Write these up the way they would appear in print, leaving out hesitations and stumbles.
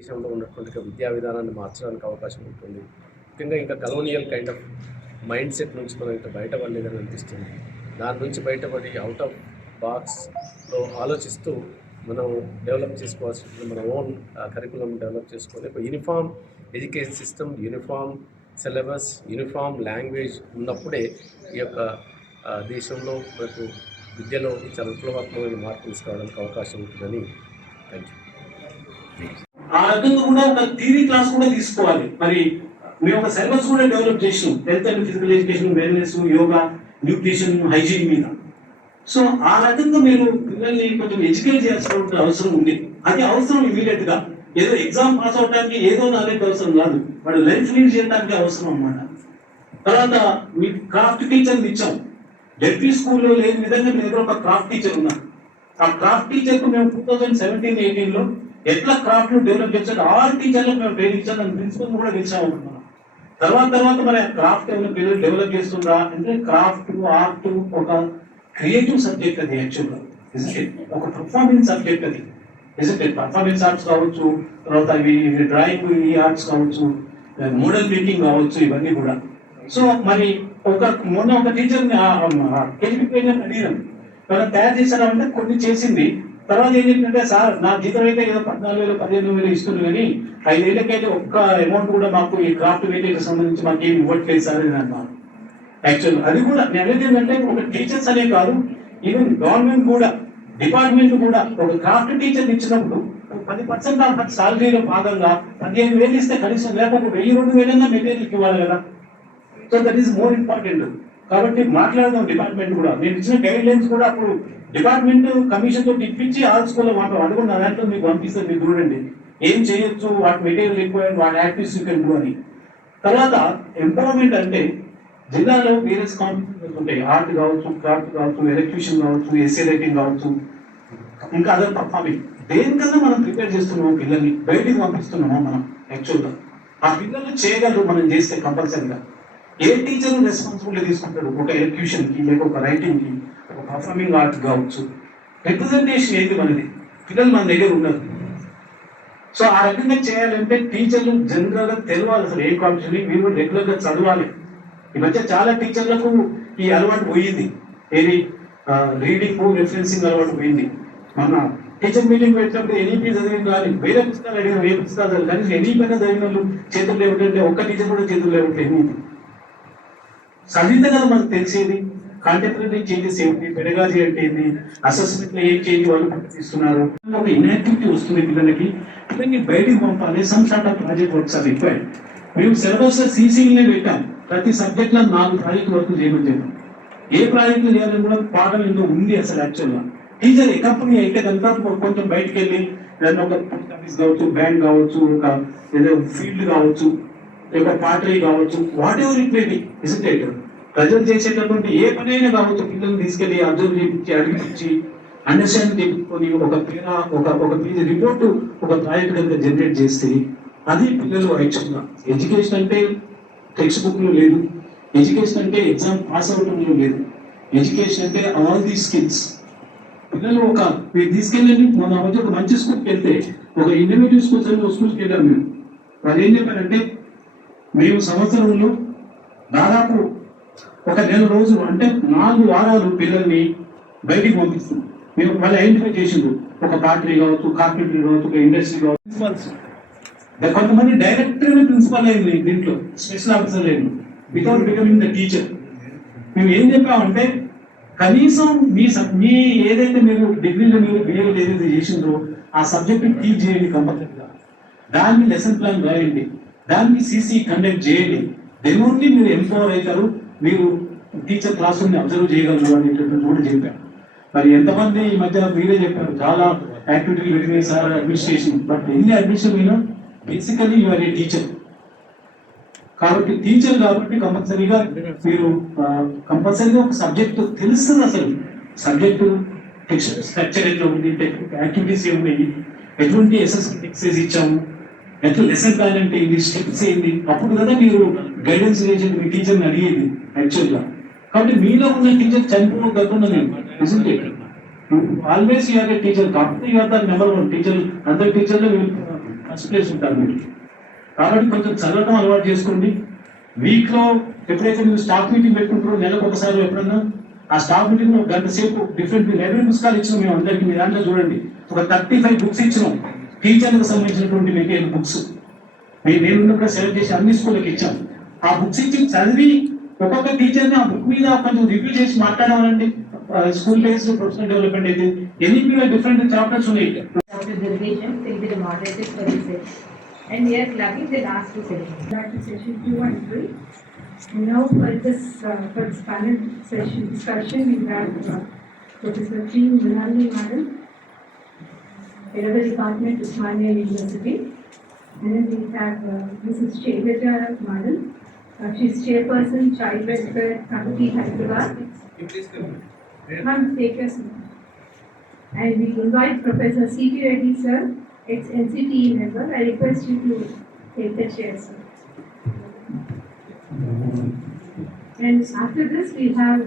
దేశంలో ఉన్నటువంటి విద్యా విధానాన్ని మార్చడానికి అవకాశం ఉంటుంది. ముఖ్యంగా ఇంకా colonial kind of mind set నుంచి మనం ఇంకా బయటపడలేదని అనిపిస్తుంది. దాని నుంచి బయటపడి అవుట్ ఆఫ్ బాక్స్లో ఆలోచిస్తూ మనం డెవలప్ చేసుకోవాల్సి మన ఓన్ కరికులం డెవలప్ చేసుకొని ఒక uniform education system, uniform syllabus, uniform language ఉన్నప్పుడే ఈ యొక్క దేశంలో మనకు విద్యలో చాలా విప్లవాత్మకమైన మార్పు తీసుకోవడానికి అవకాశం ఉంటుందని. Thank you. ఆ రకంగా కూడా ఒక థియరీ క్లాస్ కూడా తీసుకోవాలి. మరి మేము ఒక సిలబస్ కూడా డెవలప్ చేసినాం, health and physical education, wellness, yoga, nutrition, hygiene మీద. సో ఆ రకంగా మీరు పిల్లల్ని కొంచెం ఎడ్యుకేట్ చేయాల్సిన అవసరం ఉంది. అది అవసరం ఇమీడియట్ గా. ఏదో ఎగ్జామ్ పాస్ అవడానికి ఏదో నాలెడ్జ్ అవసరం కాదు, వాడు లైఫ్ లీడ్ చేయడానికి అవసరం అన్నమాట. తర్వాత మీకు క్రాఫ్ట్ టీచర్ని ఇచ్చాం. డెల్ఫీ స్కూల్లో లేని విధంగా మీ దగ్గర ఒక క్రాఫ్ట్ టీచర్ ఉన్నారు. ఆ క్రాఫ్ట్ టీచర్కు మేము 2017-18లో ఎట్లా క్రాఫ్ట్ డెవలప్ చేశారు, 6 టీచర్లకు మేము ట్రైనింగ్ ఇచ్చాం. దాని ప్రిన్సిపల్ కూడా గెలిచామనుకున్నాం. తర్వాత మరి క్రాఫ్ట్ పిల్లలు డెవలప్ చేస్తుందా అంటే క్రాఫ్ట్, ఆర్ట్ ఒక క్రియేటివ్ సబ్జెక్ట్. అది యాక్చువల్గా ఒక పర్ఫార్మెన్స్ సబ్జెక్ట్. అది పర్ఫార్మెన్స్ ఆర్ట్స్ కావచ్చు, తర్వాత ఇవి డ్రాయింగ్ ఈ ఆర్ట్స్ కావచ్చు, మోడల్ మేకింగ్ కావచ్చు, ఇవన్నీ కూడా. సో మరి మొన్న ఒక టీచర్ని KGBV అడిగాను, మనం తయారు చేశారంటే కొన్ని చేసింది. తర్వాత ఏం చెప్పిందంటే, సార్ నా జీతం అయితే ఏదో 14,000 15,000 ఇస్తుంది, కానీ 5 ఏళ్ళకైతే ఒక్క అమౌంట్ కూడా మాకు ఈ క్రాఫ్ట్ వేటేకి సంబంధించి మాకు ఏమి ఇవ్వట్లేదు సార్ అని అన్నాను. యాక్చువల్ అది కూడా నేను అనేది ఏంటంటే, ఒక టీచర్స్ అనే కాదు, ఈవెన్ గవర్నమెంట్ కూడా, డిపార్ట్మెంట్ కూడా ఒక క్రాఫ్ట్ టీచర్ ఇచ్చినప్పుడు 10% ఆఫ్ సాలరీలో భాగంగా 15,000 ఇస్తే కనీసం లేకపోతే 1,000-2,000 మెటీరియల్ ఇవ్వాలి కదా. So that is more important. కాబట్టి మాట్లాడదాం డిపార్ట్మెంట్ కూడా. నేను ఇచ్చిన గైడ్ లైన్స్ కూడా అప్పుడు డిపార్ట్మెంట్ కమిషన్ తోటి ఇప్పించి ఆల్ స్కూల్లో మాకు అడుగున్న దాంట్లో మీకు పంపిస్తుంది, మీరు చూడండి ఏం చేయొచ్చు, వాటి మెటీరియల్ రిక్వైర్డ్, వాటి యాక్టివిటీస్ యూ కెన్ డూ అని. తర్వాత ఎంపవర్మెంట్ అంటే జిల్లాలో వేరియస్ కాంపిటీషన్స్ ఉంటాయి. ఆర్ట్ కావచ్చు, క్రాఫ్ట్ కావచ్చు, ఎలక్ట్యూషన్ కావచ్చు, ఎస్ఏ రైటింగ్ కావచ్చు, ఇంకా అదర్ పర్ఫార్మింగ్. దేనికన్నా మనం ప్రిపేర్ చేస్తున్నాము, పిల్లల్ని బయటికి పంపిస్తున్నామా మనం. యాక్చువల్గా ఆ పిల్లలు చేయగలరు మనం చేస్తే కంపల్సరీగా. ఏ టీచర్ రెస్పాన్సిబిలిటీ తీసుకుంటాడు ఒక ఎలక్యూషన్కి, లేక ఒక రైటింగ్కి, ఒక పర్ఫార్మింగ్ ఆర్ట్ కావచ్చు. రిప్రజెంటేషన్ ఏంటి మనది, పిల్లలు మన దగ్గర ఉన్నారు. సో ఆ రకంగా చేయాలంటే టీచర్లు జనరల్గా తెలవాలి అసలు ఏ కాంపిటీషన్. మీరు రెగ్యులర్గా చదవాలి. ఈ మధ్య చాలా టీచర్లకు ఈ అలవాటు పోయింది, ఏది రీడింగ్, రెఫరెన్సింగ్ అలవాటు పోయింది. మన టీచర్ మీటింగ్ పెట్టినప్పుడు NEP చదివిన కానీ వేరే పుస్తకాలు అడిగిన ఏ పుస్తకాలు కానీ NEP అయినా చదివిన వాళ్ళు చేతులు లేవుంటే ఒక్క టీచర్ కూడా చేతులు లేవుంటాయి. NEP చదివితే కదా మనకు తెలిసేది. కాంటెంపరీ చేంజెస్ ఏమిటి, పెడగాజీ అంటే ఏంటి, అసెస్మెంట్ లో ఏం చేంజ్ వాళ్ళు పంపిస్తున్నారు. ఒక ఇన్యాక్టివిటీ వస్తుంది పిల్లలకి. పిల్లల్ని బయటికి పంపాలి. Some sort of project works are required. మేము సిలబస్ లో CCLనే పెట్టాం. ప్రతి సబ్జెక్ట్ లో 4 ప్రాజెక్ట్ వర్క్ చేయమని చెప్పాం. ఏ ప్రాజెక్టులు చేయాలని కూడా పాఠం ఇందులో ఉంది అసలు. యాక్చువల్గా టీచర్ ఏ కంపెనీ అయితే కనుక కొంచెం బయటకు వెళ్ళి ఏదైనా ఒక పోస్ట్ ఆఫీస్ కావచ్చు, బ్యాంక్ కావచ్చు, ఒక ఏదో ఫీల్డ్ కావచ్చు, లేక పాటరీ కావచ్చు, what ever it may be, isn't it. ప్రజలు చేసేటటువంటి ఏ పనైనా కావచ్చు, పిల్లల్ని తీసుకెళ్లి అబ్జర్వ్ చేయించి, అడిగించి, అండర్స్టాండ్ చేసుకొని ఒక పేజీ రిపోర్ట్, ఒక ప్రాజెక్ట్ కనుక జనరేట్ చేస్తే అది పిల్లలు యాక్చువల్గా. ఎడ్యుకేషన్ అంటే టెక్స్ట్ బుక్లో లేదు, ఎడ్యుకేషన్ అంటే ఎగ్జామ్ పాస్ అవడంలో లేదు. ఎడ్యుకేషన్ అంటే ఆల్ ది స్కిల్స్. పిల్లలు మీరు తీసుకెళ్ళండి. మన మధ్య ఒక మంచి స్కూల్కి వెళ్తే, ఒక ఇండివిజువల్ స్కూల్స్ అని స్కూల్కి వెళ్ళాం మేము. వాళ్ళు ఏం చెప్పారంటే, మేము సంవత్సరంలో దాదాపు ఒక 1 నెల రోజులు అంటే 4 వారాలు పిల్లల్ని బయటికి పంపిస్తున్నాం. మేము వాళ్ళు ఐడెంటిఫై చేసిండ్రు, ఒక ఫ్యాక్టరీ కావచ్చు, కార్పెంటరీ కావచ్చు, ఒక ఇండస్ట్రీ కావచ్చు. ప్రిన్సిపల్స్ కొంతమంది డైరెక్ట్గా ప్రిన్సిపల్ అయింది, దీంట్లో స్పెషల్ ఆఫీసర్ అయింది, వితౌట్ బికమింగ్ ద టీచర్. మేము ఏం చెప్పామంటే, కనీసం మీ ఏదైతే మీరు డిగ్రీలో మీరు బిఏలు ఏదైతే చేసిండ్రో ఆ సబ్జెక్ట్ టీచ్ చేయండి కంపల్సరీగా. దాన్ని లెసన్ ప్లాన్ రాయండి, దాన్ని CC కండక్ట్ చేయండి. దెన్ ఓన్లీ మీరు ఎంపవర్ అవుతారు, మీరు టీచర్ క్లాస్ రూమ్ని అబ్జర్వ్ చేయగలరు అనేటటువంటి కూడా చెప్పారు. మరి ఎంతమంది ఈ మధ్య మీరే చెప్పారు, చాలా యాక్టివిటీలు పెట్టినాయి సార్ అడ్మినిస్ట్రేషన్. బట్ ఎన్ని అడ్మిషన్ అయినా basically you are a teacher. కాబట్టి టీచర్ కాబట్టి కంపల్సరీగా మీరు కంపల్సరీగా ఒక సబ్జెక్టు తెలుస్తుంది. అసలు సబ్జెక్టు స్ట్రక్చర్ ఎట్లా ఉంది, యాక్టివిటీస్ ఏమున్నాయి, ఎటువంటి అసెస్మెంట్ ఎక్సర్సైజ్ ఇచ్చాము, ఎట్లా లెసన్ ప్లాన్ అంటే ఇది, స్టెప్స్ ఏంది, అప్పుడు కదా మీరు గైడెన్స్ చేసి మీ టీచర్ని అడిగేది యాక్చువల్గా. కాబట్టి మీలో ఉన్న టీచర్ చనిపోకుండా నేను always you are a teacher. కాకపోతే you are the number 1 teacher. అందరి టీచర్లు ఎక్స్ప్రెస్ ఉంటారు మీరు. కాబట్టి కొంచెం చదవడం అలవాటు చేసుకోండి. వీక్లో ఎప్పుడైతే మీరు స్టాఫ్ మీటింగ్ పెట్టుకుంటారో నెలకు ఒకసారి ఎప్పుడన్నా ఆ స్టాఫ్ మీటింగ్ ఒక గంట సేపు డిఫరెంట్ లైబ్రరీ పుస్తకాలు ఇచ్చినాం మేము అందరికీ. మీ దాంట్లో చూడండి ఒక 35 బుక్స్ ఇచ్చినాం టీచర్లకు సంబంధించినటువంటి మెటీరియల్ బుక్స్. నేను ఉన్నప్పుడు సెలెక్ట్ చేసి అన్ని స్కూళ్ళకి ఇచ్చాం. ఆ బుక్స్ ఇచ్చి చదివి ఒక్కొక్క టీచర్ని ఆ బుక్ మీద కొంచెం రివ్యూ చేసి మాట్లాడవాలండి. స్కూల్ బేస్డ్ ప్రొఫెషనల్ డెవలప్మెంట్ అయితే ఎన్ఈపీలో డిఫరెంట్ చాప్టర్స్ ఉన్నాయి. And we are clubbing the last two sessions. That is session 2 and 3. Now for this panel session discussion, we have Professor G. Mrinalini Madam, Head of the Department, Usmania University. And then we have Mrs. Shailaja Madam. She is Chairperson, Child Welfare Committee, Hyderabad. Ma'am, take your seat. And we invite Professor C.P. Reddy, sir, ex-NCTE member. I request you to take the chair, sir. And after this, we have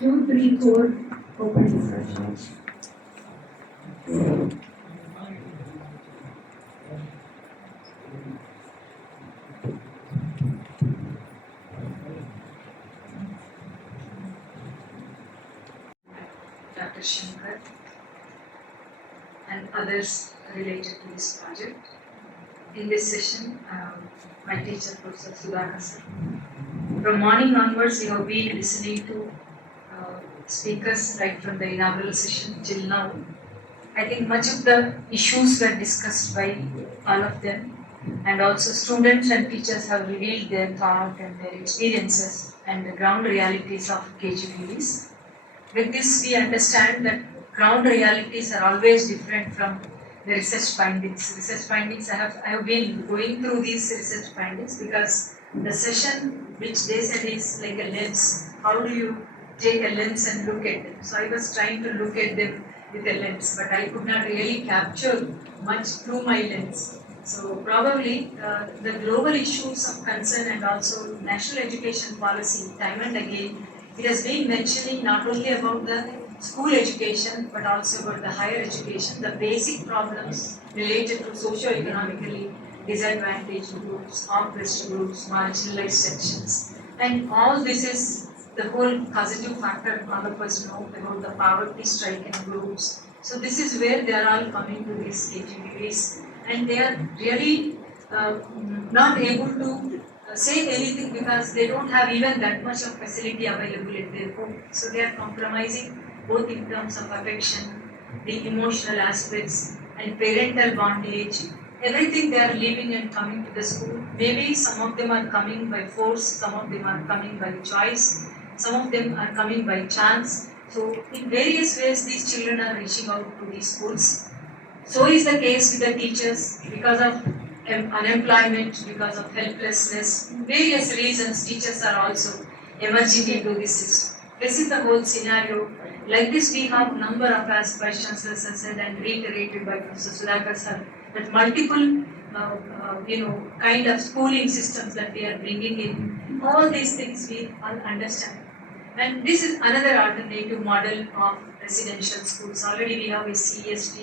2, 3, 4 open discussions. Dr. Shankar and others related to this project. In this session, my teacher, Professor Sudhakar sir. From morning onwards, we have been listening to speakers right from the inaugural session till now. I think much of the issues were discussed by all of them, and also students and teachers have revealed their thought and their experiences and the ground realities of KGBVs. With this, we understand that ground realities are always different from the research findings. Research findings, I have been going through these research findings because the session which they said is like a lens. How do you take a lens and look at them? So I was trying to look at them with a lens, but I could not really capture much through my lens. So probably the global issues of concern and also national education policy, time and again, it has been mentioning not only about the school education but also about the higher education, the basic problems related to socio-economically disadvantaged groups, oppressed groups, marginalized sections. And all this is the whole causative factor all of us know about the poverty stricken groups. So this is where they are all coming to these KGBVs, and they are really not able to say anything because they don't have even that much of facility available at their home. So they are compromising both in terms of affection, the emotional aspects, and parental bondage. Everything they are leaving and coming to the school. Maybe some of them are coming by force, some of them are coming by choice, some of them are coming by chance. So in various ways these children are reaching out to these schools. So is the case with the teachers because of unemployment, because of helplessness, various reasons teachers are also emerging into this system. This is the whole scenario. Like this, we have number of, as Vice Chancellor said and reiterated by Professor Sudhakar sir, that multiple kind of schooling systems that we are bringing in. All these things we all understand. And this is another alternative model of residential schools. Already we have a CST,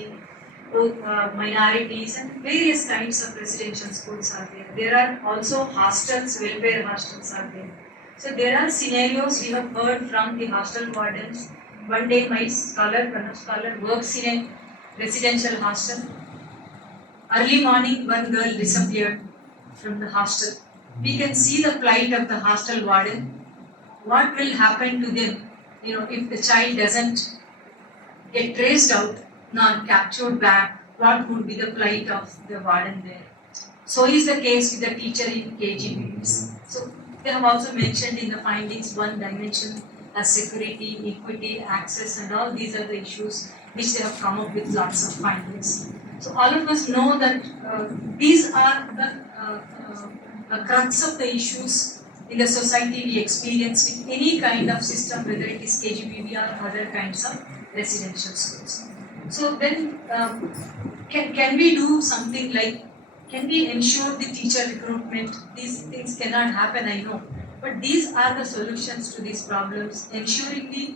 minorities and various kinds of residential schools are there. There are also hostels, welfare hostels are there. So there are scenarios we have heard from the hostel wardens. One day my scholar works in a residential hostel. Early morning one girl disappeared from the hostel. We can see the plight of the hostel warden. What will happen to them, if the child doesn't get traced out nor captured back? What would be the plight of the warden there? So is the case with the teacher in KGBVs. So they have also mentioned in the findings one dimension as security, equity, access, and all these are the issues which they have come up with lots of findings. So all of us know that these are the crux of the issues in the society we experience with any kind of system, whether it is KGBV or other kinds of residential schools. So then, can we do something like, can we ensure the teacher recruitment? These things cannot happen, I know, but these are the solutions to these problems. Ensuring the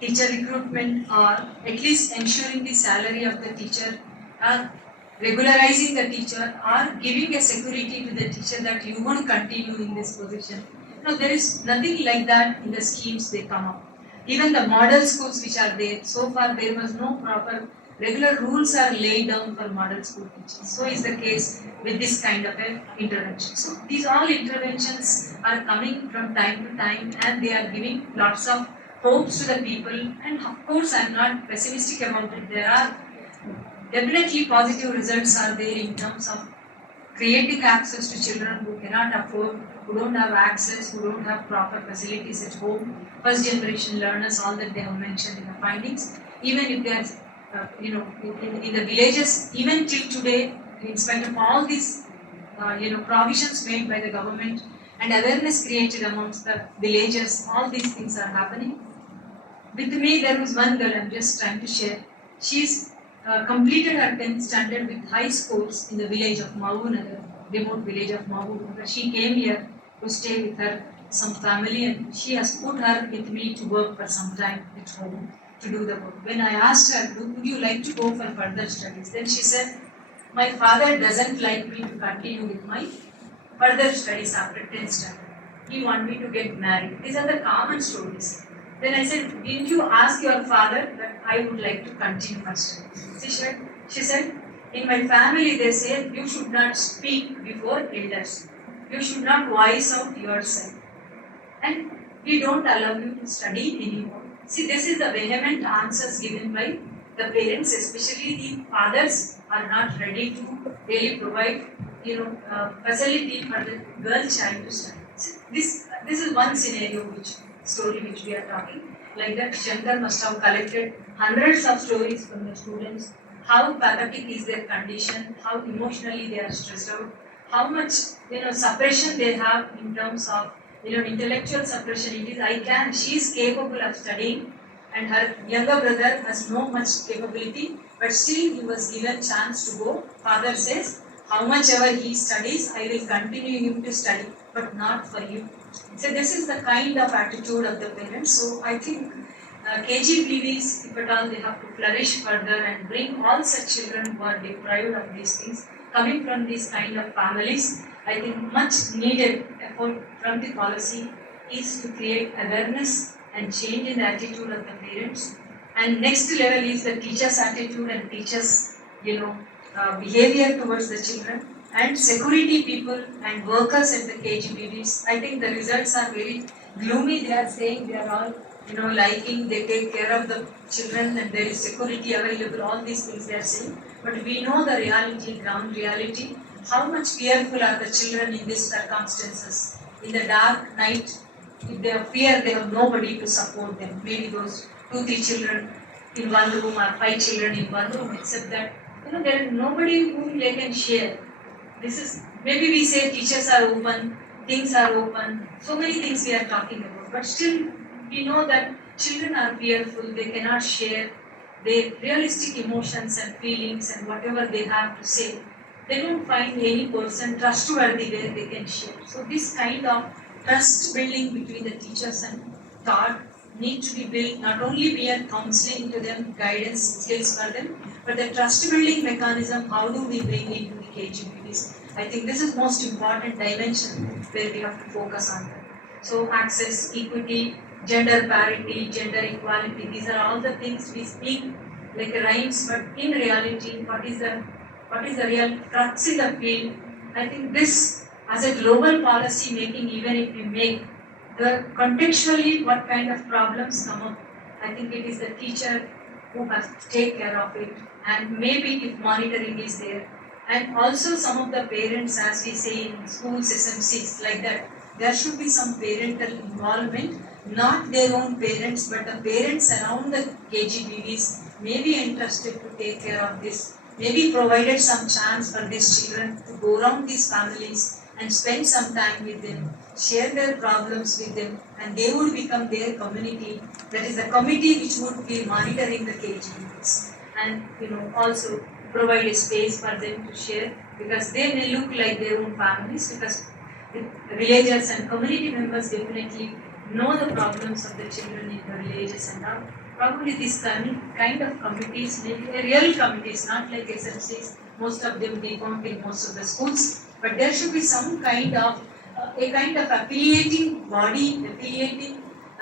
teacher recruitment, or at least ensuring the salary of the teacher, regularizing the teacher or giving a security to the teacher that you won't continue in this position. No, there is nothing like that in the schemes they come up. Even the model schools which are there, so far there was no proper regular rules are laid down for model school teachers. So is the case with this kind of a intervention. So these all interventions are coming from time to time and they are giving lots of hopes to the people, and of course I am not pessimistic about it. There are definitely positive results are there in terms of creating access to children who cannot afford, who don't have access, who don't have proper facilities at home, first generation learners, all that they have mentioned in the findings. Even if they are, in the villages, even till today, in spite of all these, provisions made by the government and awareness created amongst the villagers, all these things are happening. With me, there was one girl I'm just trying to share. She's completed her 10th standard with high scores in the village of Mavunagar, remote village of Mavunagar. She came here to stay with her some family, and she has put her with me to work for some time at home to do the work. When I asked her, would you like to go for further studies? Then she said, my father doesn't like me to continue with my further studies after 10th standard. He wants me to get married. These are the common stories. Then I said, didn't you ask your father that I would like to continue my studies? She said, in my family they say you should not speak before elders. You should not voice out yourself. And we don't allow you to study anymore. See, this is the vehement answers given by the parents, especially the fathers are not ready to really provide, facility for the girl child to study. See, this is one scenario story which we are talking. Like that, Shankar must have collected hundreds of stories from the students. How pathetic is their condition? How emotionally they are stressed out? How much suppression they have in terms of intellectual suppression. It is she is capable of studying, and her younger brother has no much capability, but still he was given chance to go. Father says, how much ever he studies, I will continue him to study, but not for you. So this is the kind of attitude of the parents. So I think KGBVs, if at all, they have to flourish further and bring all such children who are deprived of these things, coming from these kind of families. I think much needed effort from the policy is to create awareness and change in the attitude of the parents. And next level is the teachers' attitude and teachers' behavior towards the children. And security people and workers at the KGBVs, I think the results are very gloomy. They are saying they are all, liking, they take care of the children and there is security available, all these things they are saying. But we know the reality, ground reality, how much fearful are the children in these circumstances. In the dark night, if they have fear, they have nobody to support them. Maybe those 2-3 children in one room or 5 children in one room, except that, there is nobody whom they can share. This is, maybe we say teachers are open, things are open, so many things we are talking about, but still we know that children are fearful, they cannot share their realistic emotions and feelings and whatever they have to say. They don't find any person trustworthy where they can share. So this kind of trust building between the teachers and taught need to be built, not only mere counseling to them, guidance skills for them, but the trust building mechanism, how do we bring into the KGBVs? I think this is most important dimension where we have to focus on that. So access, equity, gender parity, gender equality, these are all the things we speak like rhymes, but in reality, what is the real crux in the field? I think this, as a global policy making, even if we make the contextually what kind of problems come up, I think it is the teacher who has to take care of it, and maybe if monitoring is there, and also some of the parents, as we say in schools, SMCs, like that, there should be some parental involvement, not their own parents, but the parents around the KGBVs may be interested to take care of this, maybe provided some chance for these children to go around these families and spend some time with them, share their problems with them, and they would become their community. That is the committee which would be monitoring the KGBVs, and also provide a space for them to share, because they may look like their own families, because the villagers and community members definitely know the problems of the children in the villages, and now probably these kind of committees, maybe real committees, not like SMCs, most of them defunct in most of the schools, but there should be some kind of a kind of affiliating body, affiliating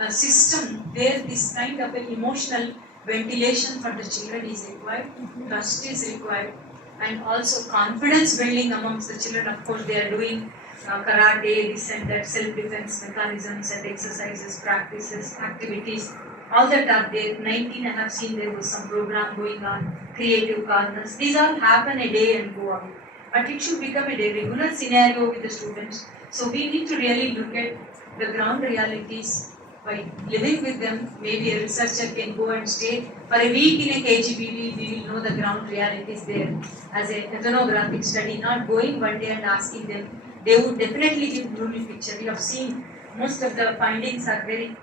system where this kind of an emotional ventilation for the children is required, trust is required, and also confidence building amongst the children. Of course, they are doing karate, this and that, self-defense mechanisms and exercises, practices, activities, all that are there. 19, I have seen there was some program going on, creative corners. These all happen a day and go away. But it should become a regular scenario with the students. So we need to really look at the ground realities by living with them. Maybe a researcher can go and stay for a week in a KGBV, we will know the ground realities there as an ethnographic study, not going one day and asking them. They would definitely give gloomy picture. We have seen most of the findings are very,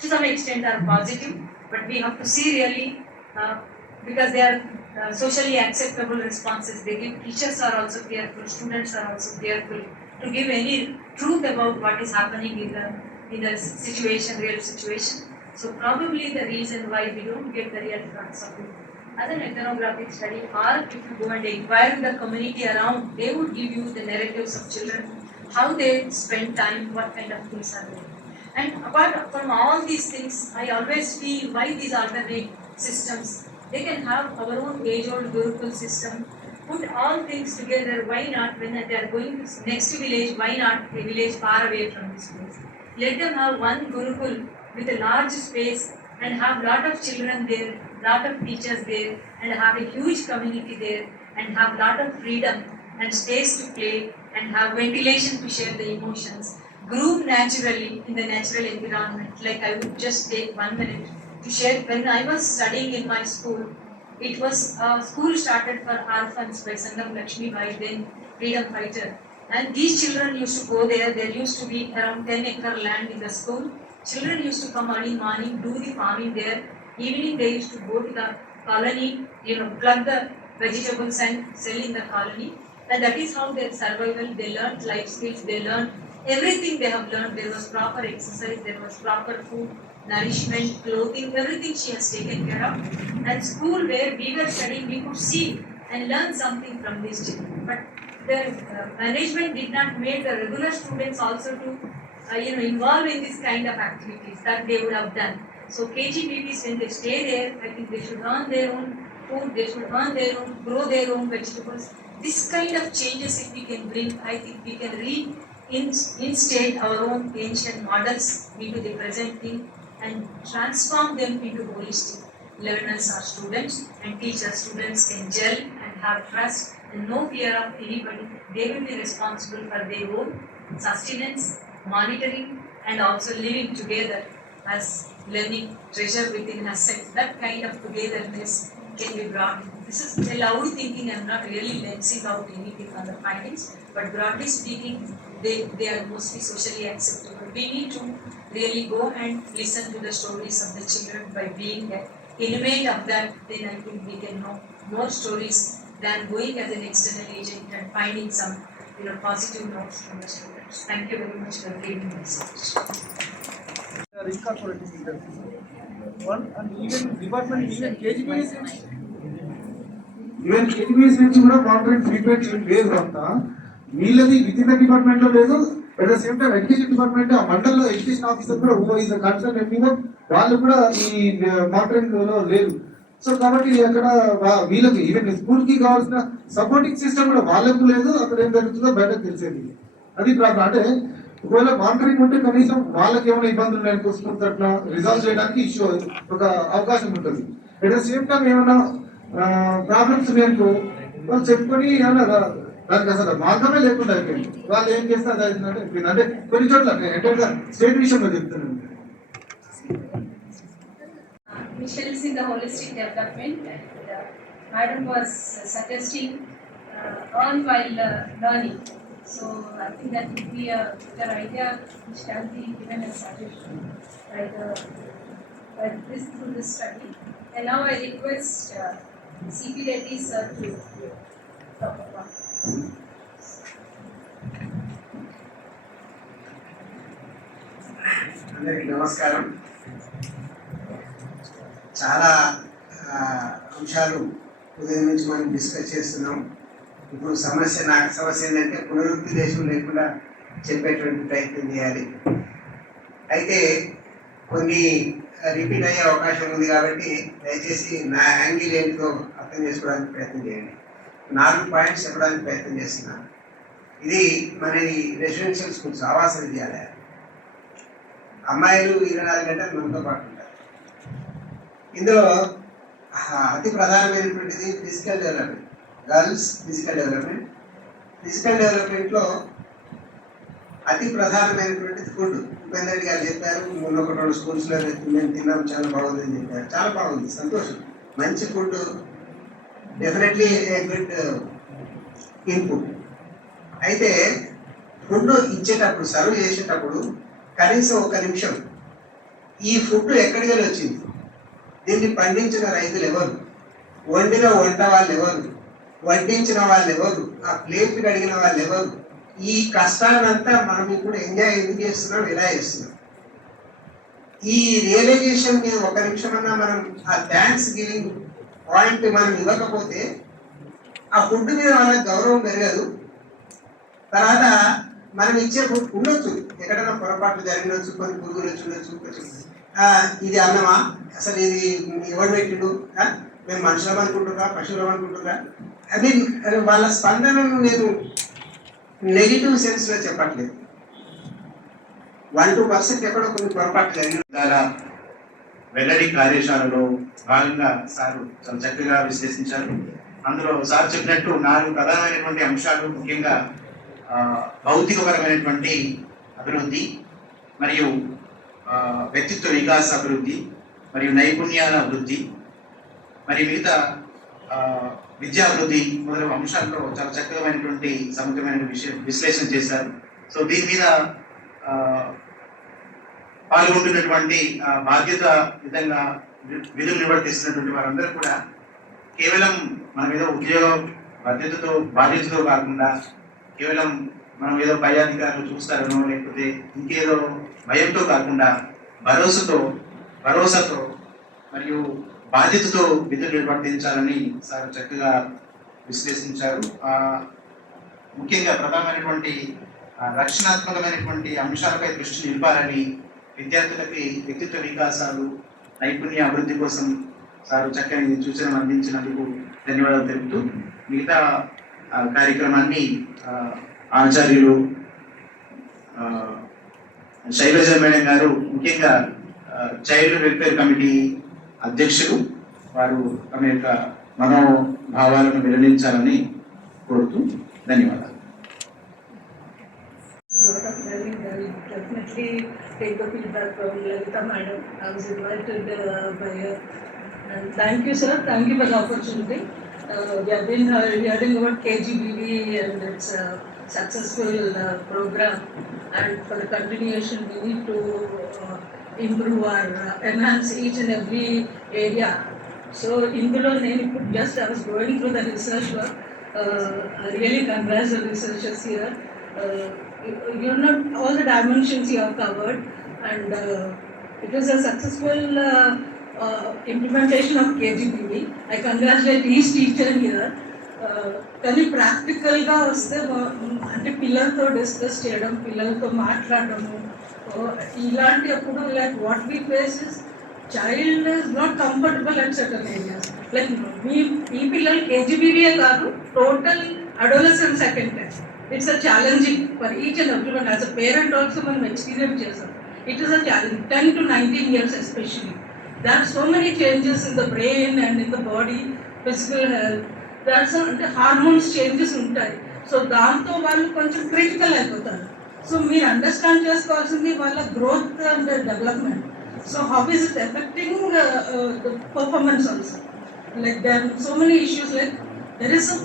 to some extent, are positive, but we have to see really because they are socially acceptable responses. They give, teachers are also careful, students are also careful to give any truth about what is happening in the situation, real situation. So probably the reason why we don't get the real facts of it as an ethnographic study, or if you go and inquire the community around, they would give you the narratives of children, how they spend time, what kind of things are there. And apart from all these things, I always feel why these alternate systems, they can have our own age-old Gurukul system, put all things together. Why not, when they are going to next village, why not a village far away from this place? Let them have one Gurukul with a large space and have lot of children there, lot of teachers there, and have a huge community there, and have lot of freedom and space to play, and have ventilation to share the emotions. Groom naturally in the natural environment. Like I would just take 1 minute to share. When I was studying in my school, it was a school started for orphans by Sangam Lakshmi Bai, then freedom fighter. And these children used to go there. There used to be around 10-acre land in the school. Children used to come early morning, do the farming there. Evening they used to go to the colony, plug the vegetables and sell in the colony. And that is how their survival, they learned life skills, they learned everything they have learned. There was proper exercise, there was proper food, nourishment, clothing, everything she has taken care of. And school where we were studying, we could see and learn something from these children. But the management did not make the regular students also to involve in this kind of activities that they would have done. So KGBVs, when they stay there, I think they should earn their own food, they should earn their own, grow their own vegetables. This kind of changes if we can bring, I think we can reinstate our own ancient models into the present thing and transform them into holistic. Learners are students, and teachers, students can gel and have trust and no fear of anybody. They will be responsible for their own sustenance, monitoring, and also living together as learning treasure within asset. That kind of togetherness can be brought. This is a loud thinking. I'm not really lensing out anything on the findings, but broadly speaking, they are mostly socially acceptable. We need to really go and listen to the stories of the children. By being an inmate of that, then I think we can know more stories than going as an external agent and finding some positive notes from the students. Thank you very much for giving me this opportunity. Incorporating interviews. One and even department, even KGBV even KGBV నుంచి కూడా monitoring frequent లేదు అంతా వీళ్ళది with in the department లో లేదు. At the same time education department ఆ మండల్లో education officer కూడా హూ ఇస్ కన్సర్న్ ఎంపీఓ వాళ్ళు కూడా ఈ మానిటరింగ్ లో లేదు. సో కాబట్టి అక్కడ వీళ్ళకి ఈవెన్ స్కూల్ కి కావాల్సిన సపోర్టింగ్ సిస్టమ్ కూడా వాళ్ళకు లేదు. అక్కడ ఏం జరుగుతుందో బయటకు తెలిసేది. అది ప్రాబ్లం. అంటే ఒకవేళ మానిటరింగ్ ఉంటే కనీసం వాళ్ళకి ఏమైనా ఇబ్బందులు ఉన్నాయని చూసుకుంటే అట్లా రిజాల్వ్ చేయడానికి ఇష్యూ ఒక అవకాశం ఉంటుంది. అట్ ద సేమ్ టైం ఏమైనా ప్రాబ్లమ్స్ ఉన్నాయనుకో వాళ్ళు చెప్పుకొని ఏమన్నా దానికి అసలు మార్గమే లేకుండా అయిపోయింది. వాళ్ళు ఏం చేస్తే అది అవుతుందంటే అయిపోయింది. అంటే కొన్ని చోట్ల ఎంటర్గా స్టేట్ విషయంలో చెప్తున్నాను. Which helps in the holistic development. Madam was suggesting all while learning. So I think that would be a better idea which can be given as suggestion by this through this study. And now I request CP Reddy sir to talk about this. అందరికీ నమస్కారం. చాలా అంశాలు ఉదయం నుంచి మనం discuss చేస్తున్నాం. ఇప్పుడు నాకు సమస్య ఏంటంటే పునరుక్తి దేశం లేకుండా చెప్పేటువంటి ప్రయత్నం చేయాలి. అయితే కొన్ని రిపీట్ అయ్యే అవకాశం ఉంది కాబట్టి దయచేసి నా యాంగిల్ ఏంటిదో అర్థం చేసుకోవడానికి ప్రయత్నం చేయండి. 4 పాయింట్స్ చెప్పడానికి ప్రయత్నం చేస్తున్నాను. ఇది మన రెసిడెన్షియల్ స్కూల్స్, ఆవాస విద్యాలయాలు. అమ్మాయిలు 24 గంటలు మనతో పాటు ఉంటారు. ఇందులో అతి ప్రధానమైనటువంటిది physical development, girls physical development. Physical డెవలప్మెంట్లో అతి ప్రధానమైనటువంటిది ఫుడ్. ఉపేంద్ర రెడ్డి గారు చెప్పారు, మొన్న ఒక 2 స్కూల్స్లో మేము తిన్నాం, చాలా బాగుందని చెప్పారు. చాలా బాగుంది, సంతోషం. మంచి food definitely a good input. అయితే ఫుడ్ ఇచ్చేటప్పుడు, సర్వ్ చేసేటప్పుడు కనీసం 1 నిమిషం ఈ ఫుడ్ ఎక్కడికి వెళ్ళి వచ్చింది, దీన్ని పండించిన రైతులు ఎవరు, వండిన వంట వాళ్ళు ఎవరు, వడ్డించిన వాళ్ళు ఎవరు, ఆ ప్లేట్ కడిగిన వాళ్ళు ఎవరు, ఈ కష్టాలంతా మనం ఇప్పుడు ఎంజాయ్ ఎందుకు చేస్తున్నాం, ఎలా చేస్తున్నాం, ఈ రియలైజేషన్ మీద 1 నిమిషం అన్నా మనం ఆ థ్యాంక్స్ గివింగ్ పాయింట్ మనం ఇవ్వకపోతే ఆ ఫుడ్ మీద వాళ్ళకి గౌరవం పెరగదు. తర్వాత మనం ఇచ్చే ఫుడ్ ఉండొచ్చు, ఎక్కడైనా పొరపాట్లు జరిగినొచ్చు, కొన్ని పురుగులు వచ్చి ఇది అన్నమా, అసలు ఇది ఎవరు పెట్టిండు, మేము మనుషులం అనుకుంటున్నా, పశువులం అనుకుంటున్నా. ఐ మీన్ వాళ్ళ స్పందనను నేను నెగిటివ్ సెన్స్లో చెప్పట్లేదు. 1-2% ఎక్కడో కొన్ని పొరపాట్లు జరిగిన వెల్లడి కార్యశాలలో భాగంగా సార్ చాలా చక్కగా విశ్లేషించారు. అందులో సార్ చెప్పినట్టు 4 ప్రధానమైనటువంటి అంశాలు, ముఖ్యంగా భౌతికపరమైనటువంటి అభివృద్ధి, మరియు వ్యక్తిత్వ వికాస అభివృద్ధి, మరియు నైపుణ్యాల అభివృద్ధి, మరియు మిగతా విద్యాభివృద్ధి మొదలగు అంశాల్లో చాలా చక్కమైనటువంటి సమగ్రమైన విశ్లేషణ చేశారు. సో దీని మీద పాల్గొంటున్నటువంటి బాధ్యత విధంగా విధులు నిర్వర్తిస్తున్నటువంటి వారందరూ కూడా కేవలం మనం ఏదో ఉద్యోగ బాధ్యతతో కాకుండా, కేవలం మనం ఏదో పై అధికారులు చూస్తారనో, లేకపోతే ఇంకేదో భయంతో కాకుండా భరోసాతో మరియు బాధ్యతతో విధులు నిర్వర్తించాలని సార్ చక్కగా విశ్లేషించారు. ముఖ్యంగా ప్రధానమైనటువంటి రక్షణాత్మకమైనటువంటి అంశాలపై దృష్టి నిలపాలని, విద్యార్థులకి వ్యక్తిత్వ వికాసాలు, నైపుణ్య అభివృద్ధి కోసం సార్ చక్కని సూచనలు అందించినందుకు ధన్యవాదాలు తెలుపుతూ, మిగతా కార్యక్రమాన్ని ఆచార్యులు శైలజ మేడం గారు, ముఖ్యంగా చైల్డ్ వెల్ఫేర్ కమిటీ అధ్యక్షులు, వారు తమ యొక్క మనోభావాలను వెల్లడించాలని కోరుతూ ధన్యవాదాలు. Definitely take the feedback from Lalita madam. I was invited by her. And thank you, sir. Thank you for the opportunity. We have been hearing about KGBV and its successful program. And for the continuation, we need to improve or enhance each and every area. So, in below, just I was going through the research work. I really congrats the researchers here. You know, all the dimensions you have covered, and it was a successful implementation of KGBV. I congratulate each teacher here. కానీ ప్రాక్టికల్గా వస్తే అంటే పిల్లలతో discuss చేయడం, పిల్లలతో మాట్లాడటము, ఇలాంటి అప్పుడు like what we face is child is not comfortable at certain areas. Like ఈ పిల్లలు KGBV కాదు, total adolescence second time. It's a challenging for each and everyone. As a parent also మనం experience చేస్తాం. It is a challenge, 10 to 19 years especially. There are so many changes in the brain and in the body, physical health. There are some hormones changes ఉంటాయి. So దాంతో వాళ్ళు కొంచెం critical అయిపోతారు. So మీరు understand చేసుకోవాల్సింది వాళ్ళ growth and development. So how is it affecting the performance also. Like there are so many issues, like there is a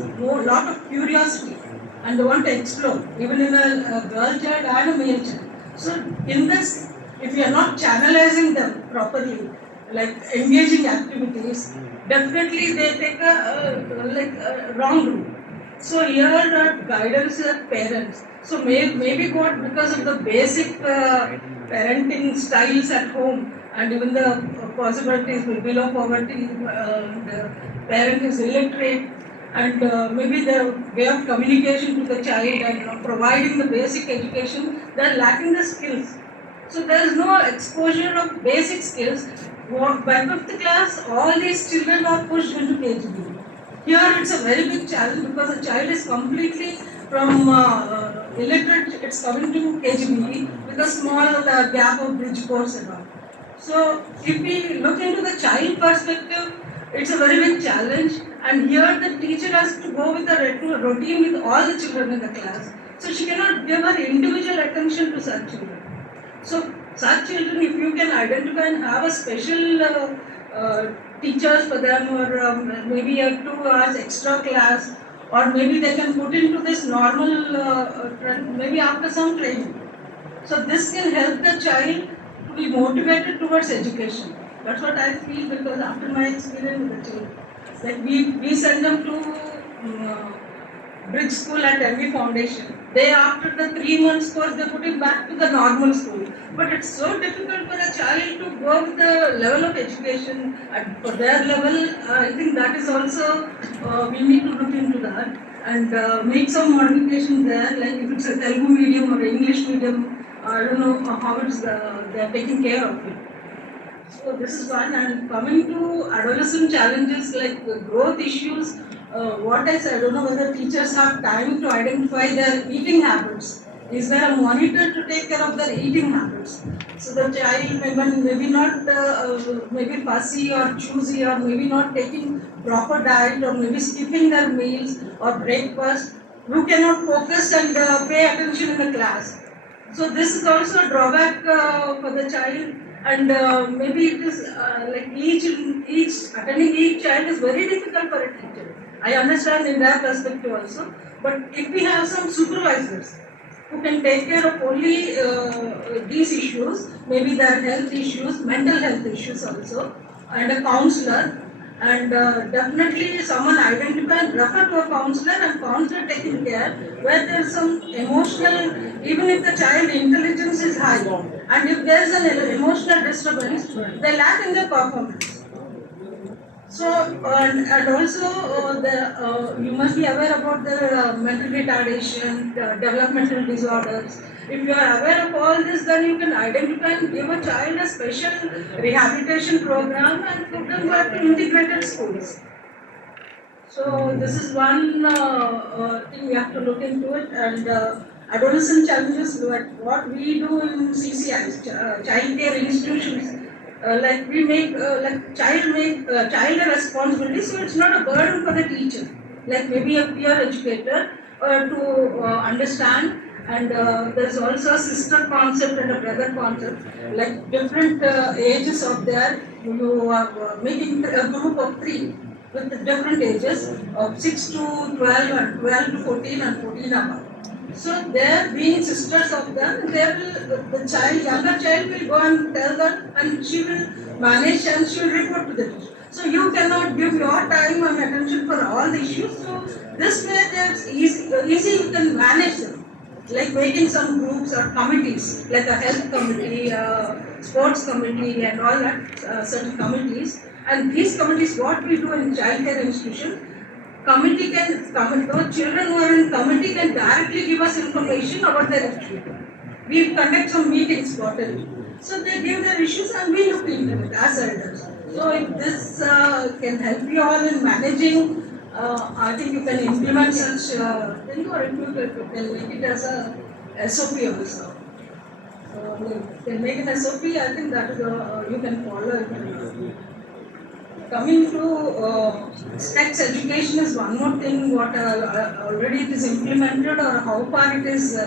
lot of curiosity and they want to explore, even in a girl child and a male child. So in this, if you are not channelizing them properly, like engaging activities, definitely they take a wrong route. So here guidance is parents. So maybe what, because of the basic parenting styles at home, and even the possibilities below poverty, the parent is illiterate, and maybe the way of communication to the child and providing the basic education, they are lacking the skills. So there is no exposure of basic skills. By 5th class, all these children are pushed into KGBV. Here it's a very big challenge because the child is completely from illiterate, it's coming to KGBV with a small gap of bridge course and all. So if we look into the child perspective, it's a very big challenge, and here the teacher has to go with a routine with all the children in the class. So she cannot give her individual attention to such children. So such children, if you can identify and have a special teachers for them, or maybe a 2 hours extra class, or maybe they can put into this normal maybe after some training. So this can help the child to be motivated towards education. That's what I feel, because after my experience with the child, like we send them to bridge school at NEP Foundation. They, after the 3 months course, they put it back to the normal school. But it's so difficult for a child to go with the level of education at for their level. I think that is also we need to look into that and make some modifications there. Like if it's a Telugu medium or English medium, I don't know how it's they are taking care of it. So this is one. And coming to adolescent challenges like growth issues, what I said, I don't know whether teachers have time to identify their eating habits. Is there a monitor to take care of their eating habits? So the child maybe not maybe fussy or choosy, or maybe not taking proper diet, or maybe skipping their meals or breakfast, who cannot focus and pay attention in the class. So this is also a drawback for the child, and maybe it is like each attending each child is very difficult for a teacher. I understand in their perspective also, but if we have some supervisors who can take care of only these issues, maybe their health issues, mental health issues also, and a counselor, and definitely someone identify and refer to a counselor, and counselor taking care where there is some emotional, even if the child intelligence is high, and if there is an emotional disturbance, they lack in their performance. So, and also you must be aware about the mental retardation, developmental disorders. If you are aware of all this, then you can identify and give a child a special rehabilitation program and put them back to integrated schools. So this is one thing we have to look into it. And adolescent challenges, what we do in CCIs, child care institutions, like we make child a responsibility, so it's not a burden for the teacher. Like maybe a peer educator to understand, and there's also a sister concept and a brother concept. Like different ages of their, you are making a group of 3 with different ages of 6 to 12 and 12 to 14 and 14 above. So there being sisters of them, the child, younger child will go and tell them, and she will manage and she will report to the teacher. So you cannot give your time and attention for all the issues. So this way there's easy you can manage them. Like making some groups or committees, like a health committee, sports committee, and all that, certain committees. And these committees, what we do in child care institution, committee can, those children who are in committee can directly give us information about their issue. We conduct some meetings quarterly. So they give their issues and we look into it as elders. So if this can help you all in managing, I think you can implement such thing, or if you can make it as a SOP also. So you can make it SOP, I think that is you can follow it. Coming to sex education is one more thing, what already it is implemented, or how far it is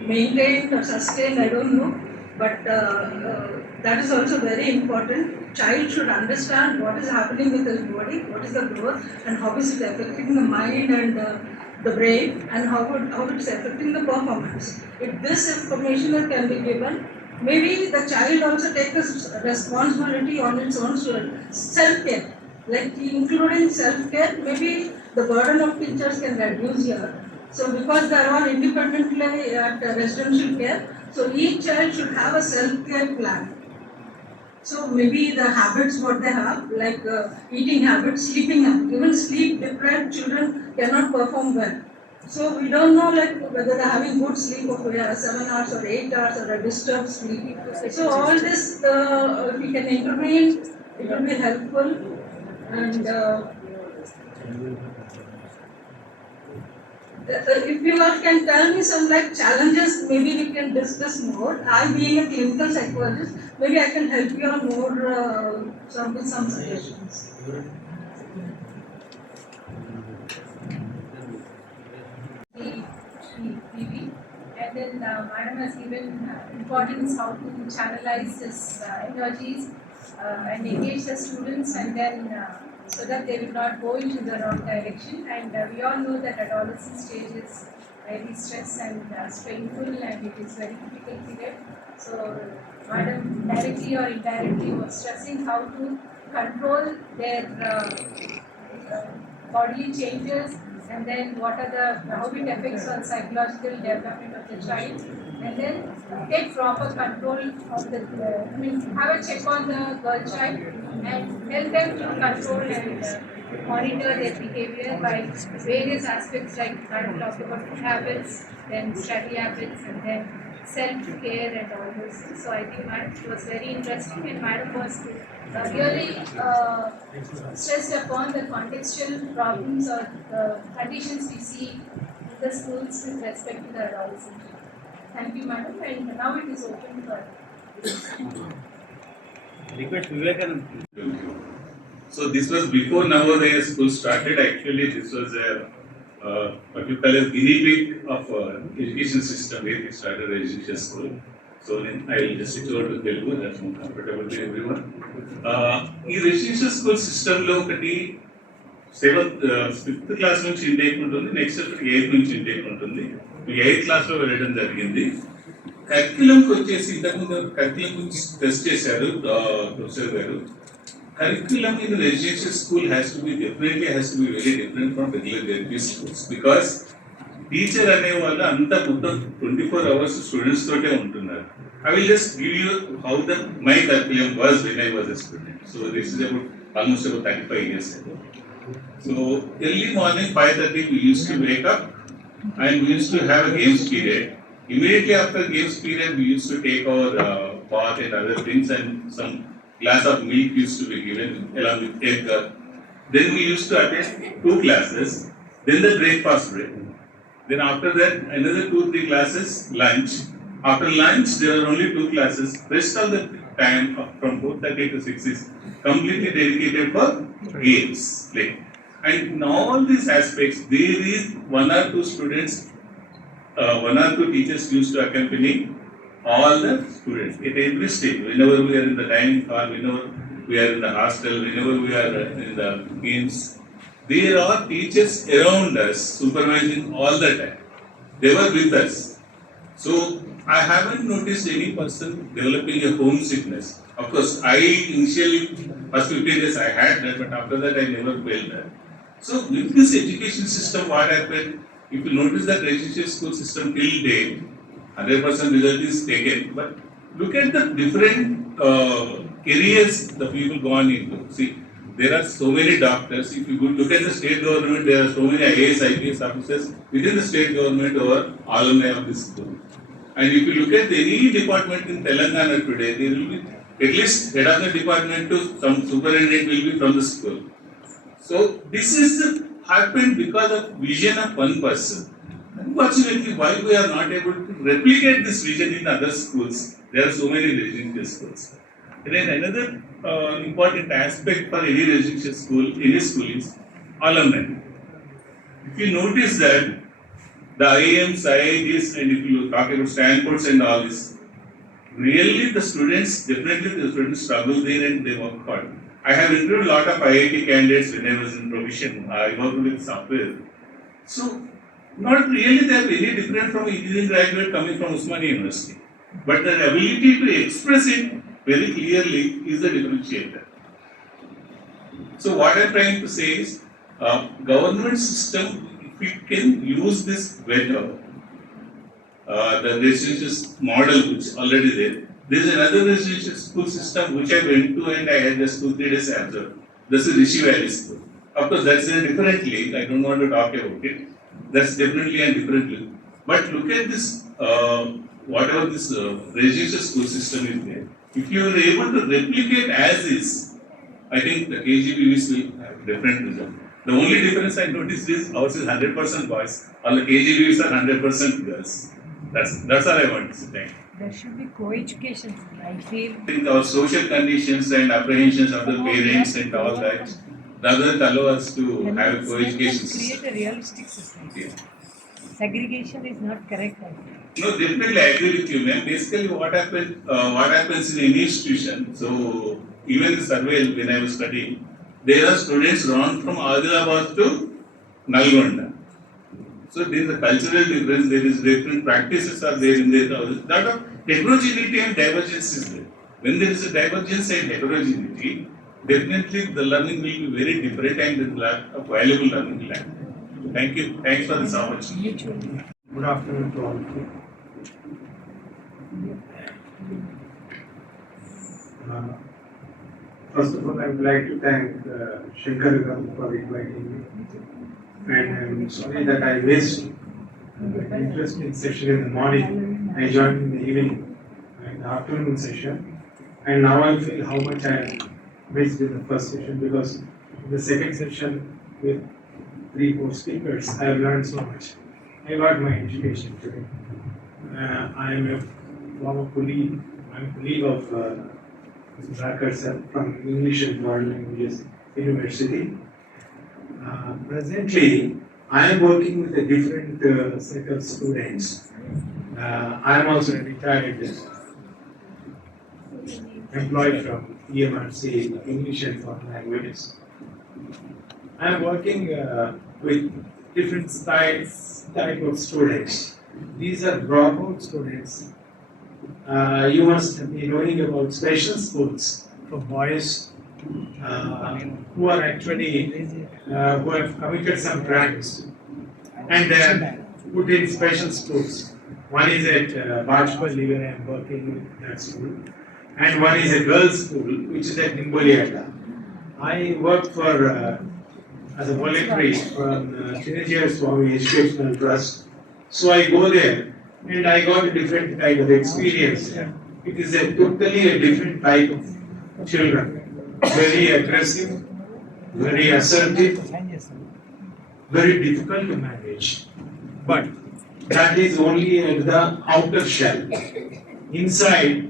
maintained or sustained, I don't know. But that is also very important. Child should understand what is happening with his body, what is the growth, and how is it affecting the mind and the brain, and how it is affecting the performance. If this information can be given, maybe the child also takes responsibility on its own self-care, like including self-care, maybe the burden of teachers can reduce here. So because they are all independently at residential care, so each child should have a self-care plan. So maybe the habits what they have, like eating habits, sleeping habits, even sleep deprived children cannot perform well. So we don't know like whether they're having good sleep of 7 hours or 8 hours or a disturbed sleep. So all this, if we can intervene, it will be helpful. And if you all can tell me some like challenges, maybe we can discuss more. I being a clinical psychologist, maybe I can help you on more with some suggestions. KGBV, and then Madam has given importance how to channelize his energies and engage the students, and then so that they will not go into the wrong direction. And we all know that adolescent stage is very stress and strainful, and it is very critical period. So Madam directly or indirectly was stressing how to control their bodily changes, and then what are the how it affects on psychological development of the child, and then take proper control of the have a check on the girl child and help them to control and monitor their behavior by various aspects like Madam talked about food habits, then study habits, and then self-care and all those things. So I think Madam was very interesting, and Madam was really stressed upon the contextual problems or the conditions we see in the schools with respect to the adolescent. Thank you, Madam, and now it is open for request Vivekanand. So this was before Navodaya school started. Actually, this was a what you call a guinea pig of education system where we started residential school. So I will just switch over to Telugu. That's more comfortable to everyone. ఈ residential school సిస్టంలో ఒకటి 5th class నుంచి intake ఉంటుంది, next 8th నుంచి intake ఉంటుంది. 8th క్లాస్లో వెళ్ళడం జరిగింది. కరిక్యులంకి వచ్చేసి ఇంతకుముందు కరిక్యులం గురించి టెస్ట్ చేశారు ప్రొఫెసర్ గారు. Curriculum in residential school has to be very different from regular LP schools, because teacher అనే వాళ్ళు అంతా మొత్తం 24 hours స్టూడెంట్స్ తోటే ఉంటున్నారు. I will just give you how my curriculum was when I was a student. So this is almost about 35 years ago. So early morning 5:30 we used to wake up and we used to have a games period. Immediately after games period we used to take our bath and other things, and some glass of milk used to be given along with egg. Then we used to attend 2 classes, then the breakfast break. Then after that another 2-3 classes, lunch. After lunch there are only 2 classes. Rest of the time from 4:30 to 6 is completely dedicated for games, play. And in all these aspects there is 1 or 2 students, 1 or 2 teachers used to accompany all the students at every stage. Whenever we are in the dining hall, whenever we are in the hostel, whenever we are in the games, there are teachers around us supervising all the time. They were with us. So I haven't noticed any person developing a homesickness. Of course, I initially first 15 days I had that, but after that I never felt that. So with this education system, what happened? If you notice that residential school system till date, 100% result is taken, but look at the different careers the people gone into. See, there are so many doctors. If you look at the state government, there are so many IAS, IPS officers within the state government or alumni of this school. And if you look at any department in Telangana today, there will be at least head of the department to some superintendent will be from the school. So this is happened because of vision of one person. Unfortunately, why we are not able to replicate this vision in other schools? There are so many residential schools. And then another important aspect for any residential school, any school is alumni. If you notice that the IIMs, IITs, and if you talk about Stanfords and all this, really the students struggle there and they work hard. I have interviewed a lot of IIT candidates when I was in provision. I worked with software. So not really they are very different from engineering graduate coming from Usmania University, but their ability to express it very clearly is the differentiator. So what I am trying to say is, government system, if we can use this better, the residential model which is already there, There is another residential school system which I went to and I had just 2-3 days I observed. This is Rishi Valley School. Of course, that's a different league. I don't want to talk about it. That's definitely a different league. But look at this, whatever this residential school system is there. If you are able to replicate as is, I think the KGBVs will have different result. The only difference I noticed is ours is 100% boys, all the KGBVs are 100% girls. That's all I want to say. Thank you. There should be co-education, I feel. I think our social conditions and apprehensions of the parents and all that doesn't allow us to have a co-education system. Create a realistic society. Yeah. Segregation is not correct, I think. No, definitely I agree with you, ma'am. Basically, what happens in any institution, so even the survey when I was studying, there are students run from Adilabad to Nalgonda. So there is a cultural difference, there is different practices are there in there. Lot of heterogeneity and divergence is there. When there is a divergence and heterogeneity, definitely the learning will be very different and there is lack of valuable learning left. Thank you. Thanks for this opportunity. Good afternoon to all of you. First of all, I would like to thank Shankar for inviting me. And I'm sorry that I missed the interesting session in the morning. I joined in the evening, in the afternoon session. And now I feel how much I missed in the first session, because in the second session with 3-4 speakers, I have learned so much. I got my education today. I am a former colleague. I'm a colleague of Mr. Thakur sir from English and Foreign Languages University. Presently, I am working with a different set of students. I am also a retired employee from EMRC, English and Foreign Languages. I am working with different type of students. These are dropout students. You must be knowing about special schools for boys who are actually who have committed some crimes and they are put in special schools. One is at Bajpalli, where I am working with that school, and one is a girls' school which is at Nimboliata. I work for as a voluntary from Chinajia Swami Educational Trust. So I go there and I got a different kind of experience. It is a totally different type of children. Very aggressive, very assertive, very difficult to manage. But that is only at the outer shell. Inside,